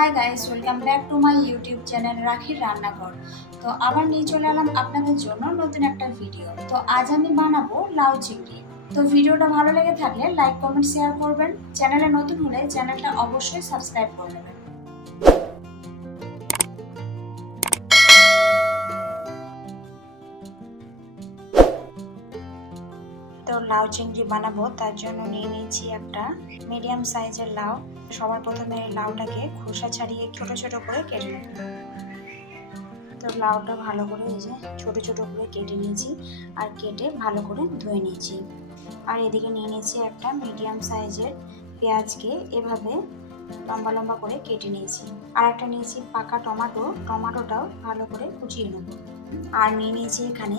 Hi guys welcome back to my YouTube channel রাখির রান্নাঘর তো আবার নিয়ে চলে এলাম আপনাদের জন্য নতুন একটা ভিডিও তো আজ আমি বানাবো লাউ চিংড়ি। তো ভিডিওটা ভালো লেগে থাকলে লাইক কমেন্ট শেয়ার করবেন। চ্যানেলে নতুন হলে চ্যানেলটা অবশ্যই সাবস্ক্রাইব করে নেবেন। তো লাউ চিংড়ি বানাবো, তার জন্য নিয়ে নিয়েছি একটা মিডিয়াম সাইজের লাউ। সবার প্রথমে লাউটাকে খোসা ছাড়িয়ে ছোট ছোট করে কেটে তো লাউটা ভালো করে এই যে ছোট ছোট করে কেটে নিয়েছি আর কেটে ভালো করে ধুয়ে নিয়েছি। আর এদিকে নিয়ে নিয়েছি একটা মিডিয়াম সাইজের পেঁয়াজকে এভাবে লম্বা লম্বা করে কেটে নিয়েছি। আর একটা নিয়েছি পাকা টমেটো, টমেটোটাও ভালো করে কুচিয়ে নেব। আর নিয়ে নিয়েছি এখানে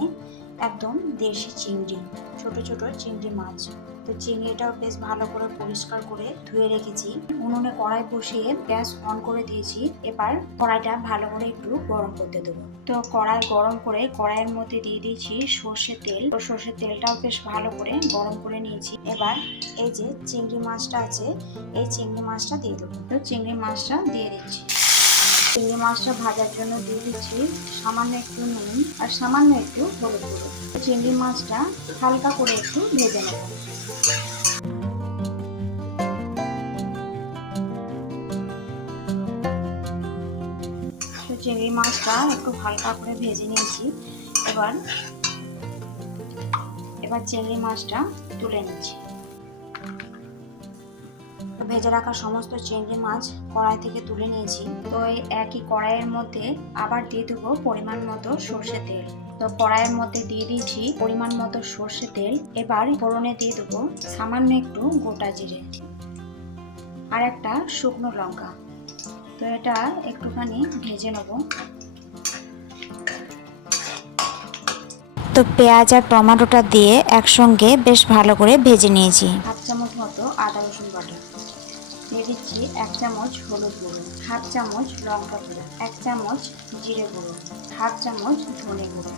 একদম দেশি চিংড়ি, ছোট ছোট চিংড়ি মাছ। তো চিংড়িটাও বেশ ভালো করে পরিষ্কার করে ধুয়ে রেখেছি। উনুনে কড়াই বসিয়ে গ্যাস অন করে দিয়েছি। এবার কড়াইটা ভালো করে একটু গরম করতে দেবো। তো কড়াই গরম করে কড়াইয়ের মধ্যে দিয়ে দিয়েছি সর্ষের তেল। তো সর্ষের তেলটাও বেশ ভালো করে গরম করে নিয়েছি। এবার এই যে চিংড়ি মাছটা আছে, এই চিংড়ি মাছটা দিয়ে দেবো। তো চিংড়ি মাছটা দিয়ে দিচ্ছি। চিংড়ি মাছটা ভাজার জন্য দিয়ে দিচ্ছি সামান্য একটু নুন আর সামান্য একটু হলুদ গুঁড়ো। চিংড়ি মাছটা হালকা করে একটু ভেজে নেব। চিংড়ি মাছটা একটু হালকা করে ভেজে নিয়েছি। এবার এবার চিংড়ি মাছটা তুলে নিচ্ছি। ভেজে রাখা সমস্ত চিংড়ি মাছ কড়াই থেকে তুলে নিয়েছি। তো এই একই কড়াইয়ের মধ্যে আবার দিয়ে দেবো পরিমাণ মতো সর্ষে তেল। তো কড়াইয়ের মধ্যে দিয়ে দিয়েছি পরিমাণ মতো সর্ষে তেল। এবার ফোড়নে দিয়ে দেবো সামান্য একটু গোটা জিরে আর একটা শুকনো লঙ্কা। তো এটা একটুখানি ভেজে নেব। তো পেঁয়াজ আর টমেটোটা দিয়ে একসঙ্গে বেশ ভালো করে ভেজে নিয়েছি। দিচ্ছি এক চামচ হলুদ গুঁড়ো, হাফ চামচ লঙ্কা গুঁড়ো, এক চামচ জিরে গুঁড়ো, হাফ চামচ ধনে গুঁড়ো।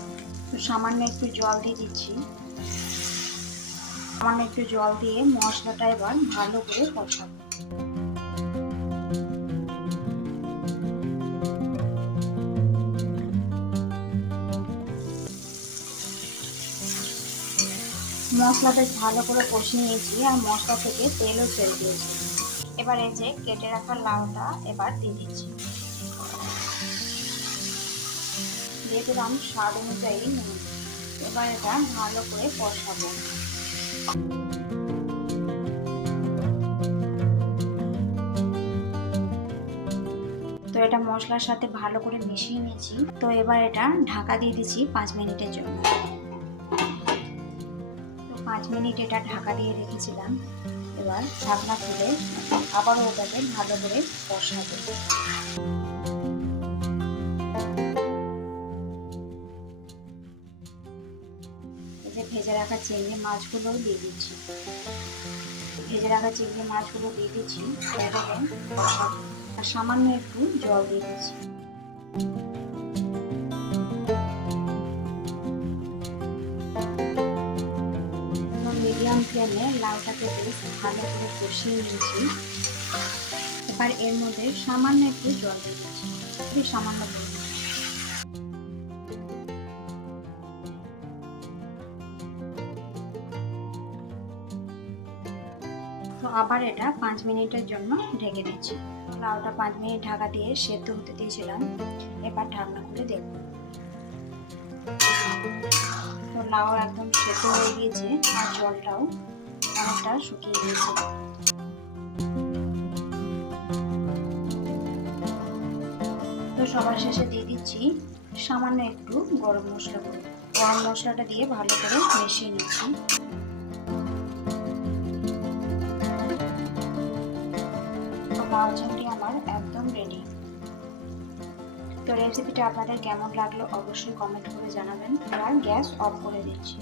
তো সামান্য একটু জল দিয়ে দিচ্ছি। সামান্য একটু জল দিয়ে মশলাটা এবার ভালো করে কষাবো। মশলা বেশ ভালো করে কষিয়ে নিয়েছি, আর মশলা থেকে তেলও ছেড়ে দিয়েছি। এবার এই যে কেটে রাখা লাউটা এবার দিয়ে দিচ্ছি। দিয়ে দিলাম স্বাদ অনুযায়ী এবার এটা ভালো করে কষাবো। তো এটা মশলার সাথে ভালো করে মিশিয়ে নিয়েছি। তো এবার এটা ঢাকা দিয়ে দিচ্ছি পাঁচ মিনিটের জন্য। তো পাঁচ মিনিট এটা ঢাকা দিয়ে রেখেছিলাম। এবার ঢাকনা খুলে আবারও ওটাকে ভালো করে কষাবো যে ভেজে রাখা চিংড়ি মাছগুলো দিয়ে দিচ্ছি। ভেজে রাখা চিংড়ি মাছগুলো দিয়ে দিচ্ছি সামান্য একটু জল দিয়ে দিচ্ছি। ফ্লেমে লাউটাকে বেশ ভালো করে কষিয়ে নিয়েছি। এবার এর মধ্যে সামান্য একটু জল দিয়ে সামান্য। তো আবার এটা পাঁচ মিনিটের জন্য ঢেকে দিচ্ছি। লাউটা পাঁচ মিনিট ঢাকা দিয়ে সেদ্ধ হতে দিয়েছিলাম। এবার ঢাকনা খুলে দেখব। তো লাউ একদম সেদ্ধ হয়ে গিয়েছে আর জলটাও অনেকটা শুকিয়ে গিয়েছে। তো সবার শেষে দিয়ে দিচ্ছি সামান্য একটু গরম মশলা গুঁড়ো। গরম মশলাটা দিয়ে ভালো করে মিশিয়ে নিচ্ছি। লাউ আমার একদম রেডি তো রেসিপিটা আপনাদের কেমন লাগল অবশ্যই কমেন্ট করে জানাবেন। এবার গ্যাস অফ করে দিচ্ছি।